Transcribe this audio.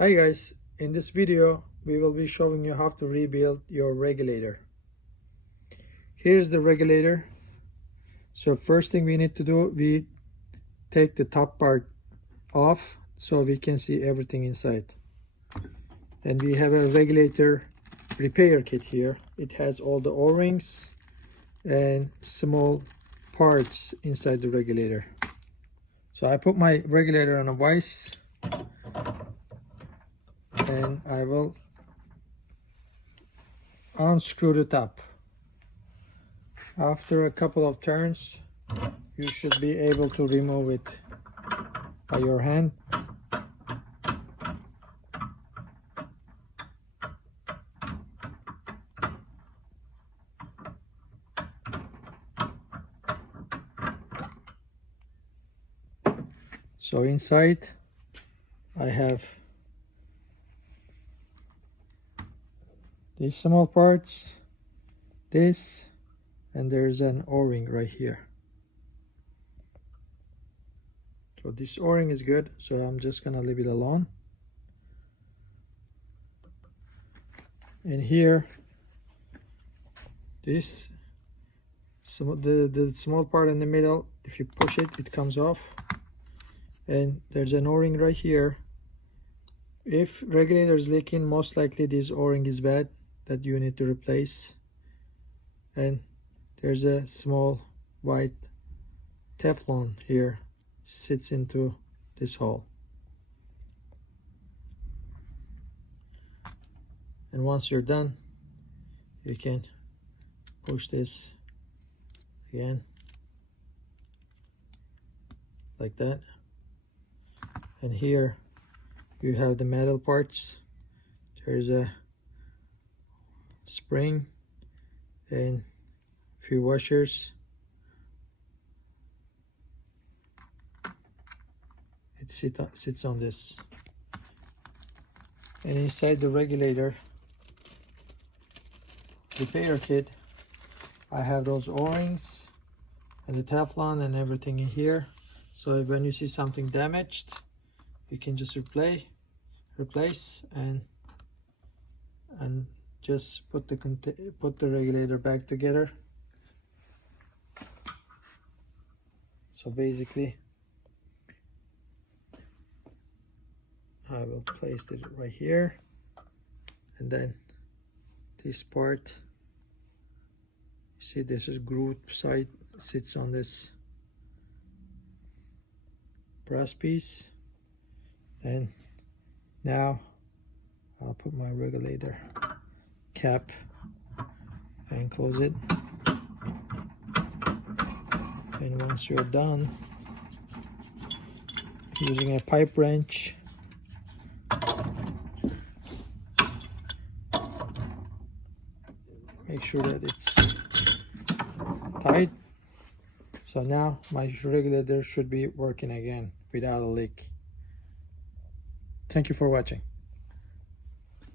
Hi guys, in this video we will be showing you how to rebuild your regulator. Here's the regulator. So first thing we need to do, we take the top part off so we can see everything inside. And we have a regulator repair kit here. It has all the O-rings and small parts inside the regulator. So I put my regulator on a vise and I will unscrew the top. After a couple of turns, you should be able to remove it by your hand. So inside I have these small parts, this, and there's an O-ring right here. So this O-ring is good, so I'm just gonna leave it alone. And here, this the small part in the middle, if you push it, it comes off. And there's an O-ring right here. If regulator is leaking, most likely this O-ring is bad, that you need to replace. And there's a small white Teflon here, sits into this hole. And once you're done, you can push this again like that. And here you have the metal parts. There's a spring and a few washers. It sits on this. And inside the regulator repair kit, I have those O-rings and the Teflon and everything in here. So when you see something damaged, you can just replace and just put the regulator back together. So basically I will place it right here, and then this part, you see this is grooved side, sits on this brass piece. And now I'll put my regulator cap and close it. And once you're done, using a pipe wrench, make sure that it's tight. So now my regulator should be working again without a leak. Thank you for watching.